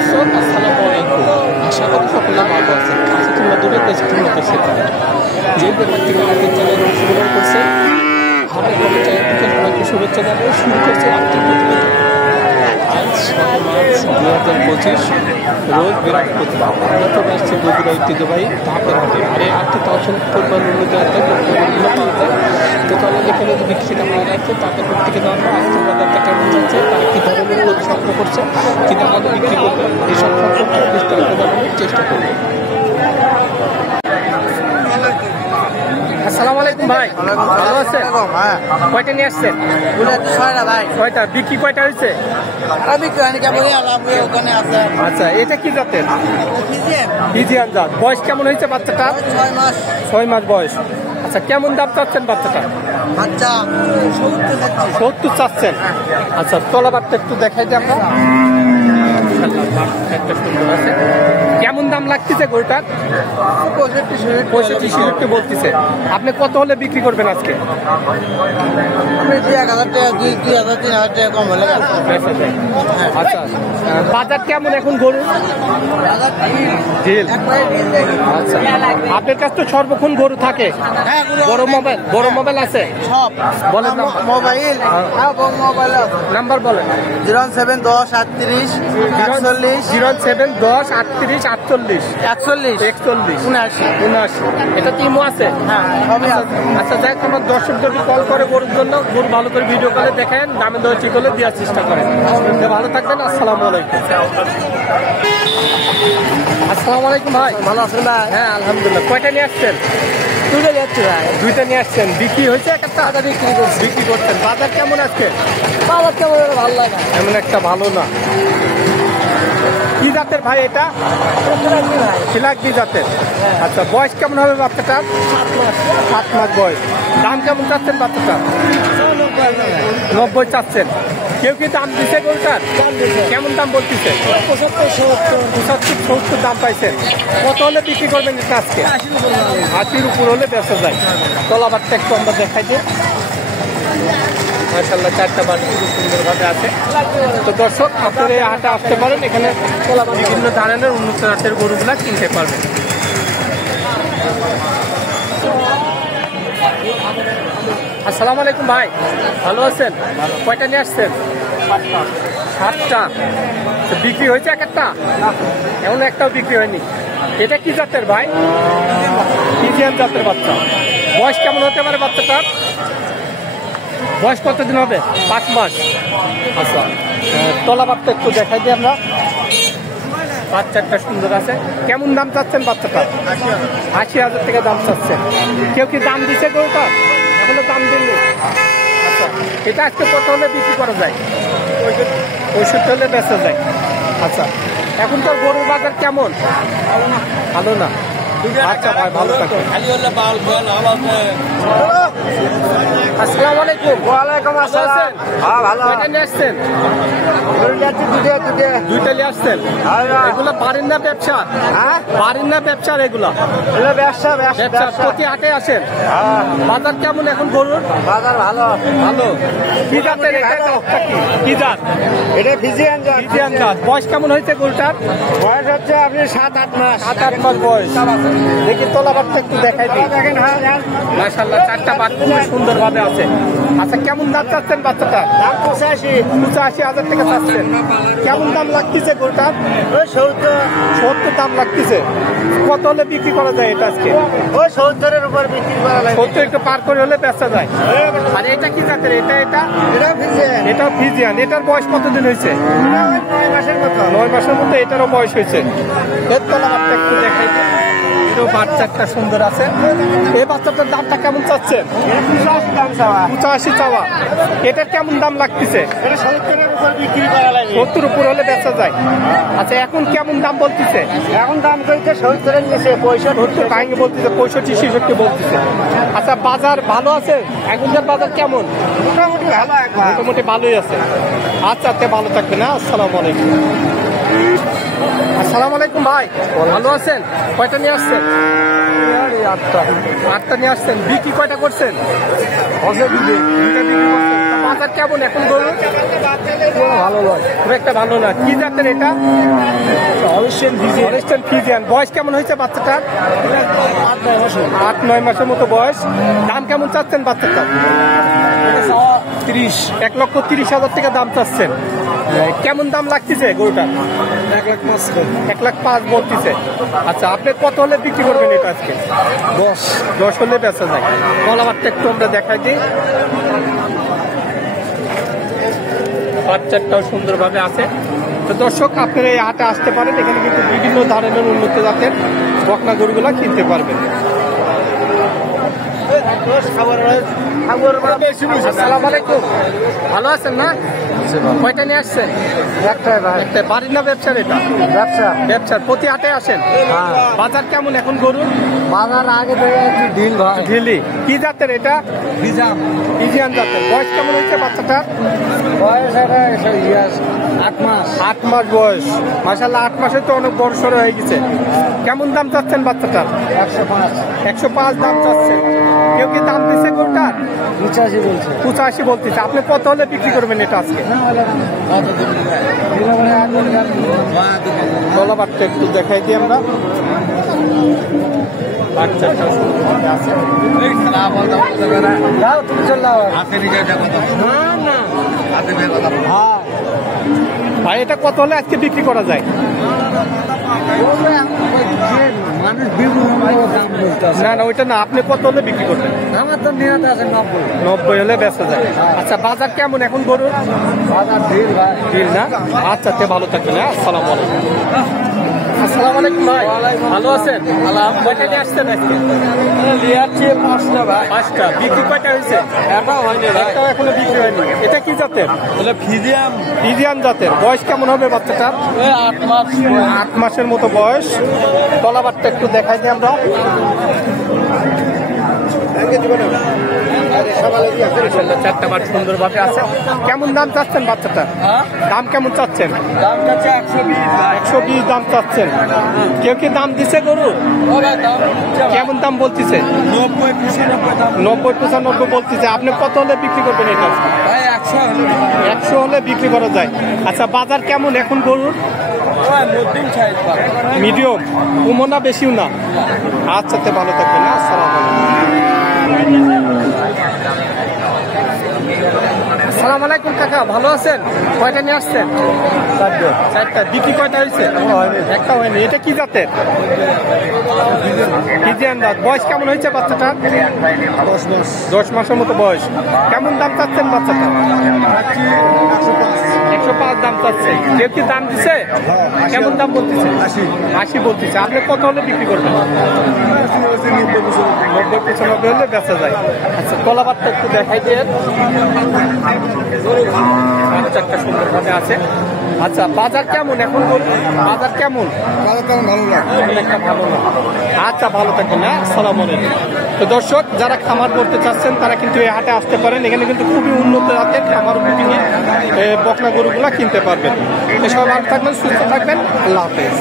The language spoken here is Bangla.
দর্শক আসসালামু আলাইকুম, আশা করি সকলে ভালো আছেন। কাছে কিংবা দূরে দেশে কিংবা দেশের বাইরে যে ব্যাপার থেকে আমাদের চ্যানেল অংশগ্রহণ করছে হাটের খবর চ্যানেল থেকে সবাইকে শুভেচ্ছা জানিয়ে শুরু করছে আজকের প্রতিবেদন। আজ 7 মার্চ 2025 রোজ বৃহস্পতিবার। আমরা চলে আসছি বগুড়া ঐতিহ্যবাহী ধাপের হাটে। আর এই হাটে তখন পরিমাণ মূল্য দেওয়া যায়, লক্ষ্যগুলো পাওয়া যায়। তো চলে যেখানে বিক্রি দাম আছে তাদের প্রত্যেকে থেকে জানবো আজকের বাজারটা কেমন যাচ্ছে, তারা কী ধরনের গরু সংগ্রহ করছে, কী দাম বিক্রি করবে, এইসব সম্পর্কে বিস্তারিত জানানোর চেষ্টা করবো। আসসালামু আলাইকুম ভাই, ভালো আছেন? কয়টা নিয়ে আসছেন? ভাই কয়টা বিক্রি কয়টা হয়েছে? আচ্ছা, এটা কি জাতের? ফিজিয়ান জাত। বয়স কেমন হয়েছে বাচ্চাটা? 6 মাস বয়স। আচ্ছা, কেমন দাম চাচ্ছেন বাচ্চাটা? 70 চাচ্ছেন। আচ্ছা, তলাবারটা একটু দেখাই দিই আমরা। একটা সুন্দর আছে। কেমন দাম লাগতেছে গরুটার? 65-66 বলতেছে। আপনি কত হলে বিক্রি করবেন আজকে? 1000 টাকা, 2000, 3000 টাকা কম হলে। আচ্ছা, বাজার কেমন এখন গরু? আচ্ছা, আপনার কাছে তো সর্বক্ষণ গরু থাকে? বড় মোবাইল আছে সব? বলেন মোবাইল নাম্বার বলেন। 0710 38 41 0710 38 48 41 79। এটা টিমও আছে? হ্যাঁ, সবই আছে। আচ্ছা, দেখ আমার দর্শক যদি কল করে গরুর জন্য, গরু ভালো করে ভিডিও কলে দেখেন, দামে দর ঠিক হলে দেওয়ার চেষ্টা করেন। ভালো থাকবেন। আসসালামু আলাইকুম। আসসালামু আলাইকুম ভাই, ভালো আছেন ভাই? হ্যাঁ আলহামদুলিল্লাহ। কয়টা নিয়ে আসছেন? দুটো যাচ্ছে ভাই। দুইটা নিয়ে আসছেন। বিক্রি হয়েছে একটা? বিক্রি করছেন। বাজার কেমন আজকে? বাজার কেমন ভালো লাগে? এমন একটা ভালো না। কি জাতের ভাই এটা? শিলাকি জাতের। আচ্ছা, বয়স কেমন হবে বাচ্চাটা? 7 মাস বয়স। দাম কেমন চাচ্ছেন বাচ্চাটা? 90 চাচ্ছেন। কেউ কি দাম দিচ্ছে গরুটার? কেমন দাম বলতেছে? 75-70 দাম পাইছেন। কত হলে বিক্রি করবেন এটা আজকে? 80-র উপর হলে বেচা যায়। তলাবারটা একটু আমরা দেখাই দিই। মাশাআল্লাহ, 4টা বার খুব সুন্দরভাবে আছে। তো দর্শক, আপনারা এই হাটে আসতে পারেন, এখানে বিভিন্ন ধরনের উন্নত জাতের গরুগুলা কিনতে পারবেন। আসসালামু আলাইকুম ভাই, ভালো আছেন? কয়টা নিয়ে আসছেন? 7টা। বিক্রি হয়েছে এক একটা? এমন একটাও বিক্রি হয়নি। এটা কি জাতের ভাই? ফিজিয়ান জাতের বাচ্চা। বয়স কেমন হতে পারে বাচ্চাটার? বয়স কতদিন হবে? 5 মাস। আচ্ছা, তলাবারটা একটু দেখাই দিই আমরা। বাচ্চাটা সুন্দর আছে। কেমন দাম চাচ্ছেন বাচ্চাটা? 80,000 টাকা দাম চাচ্ছেন। কেউ কি দাম দিচ্ছে গরুটা? এখনো দাম দিননি। আচ্ছা, এটা আজকে কত হলে বিক্রি করা যায়? 65 হলে বেচা যায়। আচ্ছা, এখনকার গরুর বাজার কেমন? ভালো না। আচ্ছা ভাই, ভালো থাকবেন। আসসালামু আলাইকুম। ওয়ালাইকুম আসসালাম। হ্যাঁ, ভালো। কয়টা নিয়ে আসছেন? দুইটা নিয়ে আসছেন। এগুলো বাড়ির না ব্যবসা? বাড়ির না ব্যবসার? এগুলা ব্যবসা। প্রতি হাটে আসেন? বাজার কেমন এখন গরুর? বাজার ভালো। ভালো। কি জাতের এটা? কি জাত? এটা ফিজিয়ান জাত। ফিজিয়ান জাত। বয়স কেমন হয়েছে গরুটার? বয়স হচ্ছে আপনি 7-8 মাস। 7-8 মাস বয়স। দেখি তলাবারটা একটু দেখাই দিই। মাশাআল্লাহ, 4টা বাট খুব সুন্দরভাবে আছে। আচ্ছা, কেমন দাম চাচ্ছেন বাচ্চাটা? দাম 85,000 টাকা চাচ্ছেন। কেমন দাম লাগতেছে গরুটার? 70 দাম লাগতেছে। কত হলে বিক্রি করা যায় এটা আজকে? 70-এর উপর বিক্রি করা লাগে। 70 একটু পার করে হলে বেচা যায়। আর এটা কি জাতের? এটাও ফিজিয়ান। এটার বয়স কতদিন হয়েছে? 9 মাসের মতো। 9 মাসের মতো এটারও বয়স হয়েছে। এর তলাবারটা একটু দেখাই দিই। এটাও বাচ্চাটা সুন্দর আছে। এই বাচ্চাটার দামটা কেমন চাচ্ছেন? 85 চাওয়া। এটার কেমন দাম লাগতেছে? 70-এর উপর বিক্রি করা লাগে। 70 উপর হলে বেচা যায়। আচ্ছা, এখন কেমন দাম বলতেছে? এখন দাম কইতে 70-এর নিচে 65 কাহিনী বলতেছে, 65-66 বলতেছে। আচ্ছা, বাজার ভালো আছে? এখনকার বাজার কেমন? মোটামুটি ভালো। মোটামুটি ভালোই আছে। আচ্ছা, ভালো থাকবে না। আসসালামু আলাইকুম। আসসালামু আলাইকুম ভাই, ভালো আছেন? কয়টা নিয়ে আসছেন? 8টা নিয়ে আসছেন। বিক্রি কয়টা করছেন? দুইটা বিক্রি করছেন। বাজার কেমন এখন গরু? ভালো নয়, খুব একটা ভালো না। কি জাতের এটা? Holstein Friesian. বয়স কেমন হয়েছে বাচ্চাটার? 8-9 মাসের মতো বয়স। দাম কেমন চাচ্ছেন বাচ্চাটার? 1,30,000 টাকা দাম চাচ্ছেন। কেমন দাম লাগতেছে গরুটা? 1,05,000 বলতেছে। আচ্ছা, আপনি কত হলে বিক্রি করবেন এটা আজকে? 10 হলে বেচা যায়। গলাবারটা একটু আমরা দেখাই দিই। বাচ্চাটাও সুন্দরভাবে আছে। তো দর্শক, আপনারা এই হাটে আসতে পারেন। এখানে কিন্তু বিভিন্ন ধরনের উন্নত জাতের বকনা গরুগুলা কিনতে পারবেন। আসসালামু আলাইকুম, ভালো আছেন না? কয়টা নিয়ে আসছেন? একটা। বাড়ির না ব্যবসার? এটা ব্যবসার। প্রতি হাটে আসেন? বাজার কেমন এখন গরু? বাজার আগে একটু ঢিলি। কি জাতের এটা? ফ্রিজিয়ান জাতের। বয়স কেমন হয়েছে বাচ্চাটার? বয়স 8 মাস। 8 মাস বয়স। মাশাআল্লাহ, 8 মাসে তো অনেক বড় সড়ো হয়ে গেছে। কেমন দাম চাচ্ছেন বাচ্চাটার? 105 দাম চাচ্ছেন। কেউ কি দাম দিচ্ছে গরুটার? 85 বলতেছে। আপনি কত হলে বিক্রি করবেন এটা আজকে? গলাবারটা একটু দেখাই দিই আমরা। বাচ্চাটা সুন্দর আছে। ভাই, এটা কত হলে আজকে বিক্রি করা যায়? মানুষ বিভিন্ন দাম বলতে না, ওইটা না। আপনি কত হলে বিক্রি করবেন? আমার তো নিয়ত আছে 90 হলে বেচা যায়। আচ্ছা, বাজার কেমন এখন গরুর? বাজার ভিড় ভাই। বিল না? আচ্ছা, তে ভালো থাকবেন। আসসালামু আলাইকুম। আসসালামু আলাইকুম ভাই, ভালো আছেন? কয়টা নিয়ে আসছেন আজকে? 5টা ভাই। 5টা। বিক্রি কয়টা হয়েছে? এটাও হয়নি ভাই। একটাও এখনো বিক্রি হয়নি। এটা কি জাতের? ফিজিয়াম ফ্রিজিয়ান জাতের। বয়স কেমন হবে বাচ্চাটার? 8 মাস। 8 মাসের মতো বয়স। তলাবারটা একটু দেখাই দিই আমরা। চারটা বার সুন্দরভাবে আছে। কেমন দাম চাচ্ছেন বাচ্চাটা? দাম কেমন চাচ্ছেন? দাম কাছে 120 দাম চাচ্ছেন। কেউ কি দাম দিছে গরু? কেমন দাম বলতেছে? 90-95 বলতেছে। আপনি কত হলে বিক্রি করবেন এটা? ভাই 100 হলে বিক্রি করা যায়। আচ্ছা, বাজার কেমন এখন গরুর? মিডিয়াম, কমও না বেশিও না। আচ্ছা, তে ভালো থাকবেন। আসসালামু আলাইকুম কাকা, ভালো আছেন? কয়টা নিয়ে আসছেন? 4টা। বিক্রি কয়টা হয়েছে? একটা হয়নি। এটা কি জাতের? ফ্রিজিয়ান জাত। বয়স কেমন হয়েছে বাচ্চাটার? 10 মাসের মতো বয়স। কেমন দাম চাচ্ছেন বাচ্চাটা? 105 দাম চাচ্ছে। কেউ কি দাম দিছে? কেমন দাম বলতেছে? 80 বলতেছে। আপনি কত হলে বিক্রি করবেন? 90-95 হলে বেচা যায়। আচ্ছা, কলাবারটা একটু দেখাই দিয়ে। বাচ্চাটা সুন্দরভাবে আছে। আচ্ছা, বাজার কেমন এখন? বাজার কেমন? একটা ভালো না। আচ্ছা, ভালো থাকবেন। আসসালামু আলাইকুম। তো দর্শক, যারা খামার করতে চাচ্ছেন তারা কিন্তু এই হাটে আসতে পারেন। এখানে কিন্তু খুবই উন্নত জাতের খামার উপযোগী বকনা গরুগুলা কিনতে পারবেন। সবাই ভালো থাকবেন, সুস্থ থাকবেন। আল্লাহ হাফেজ।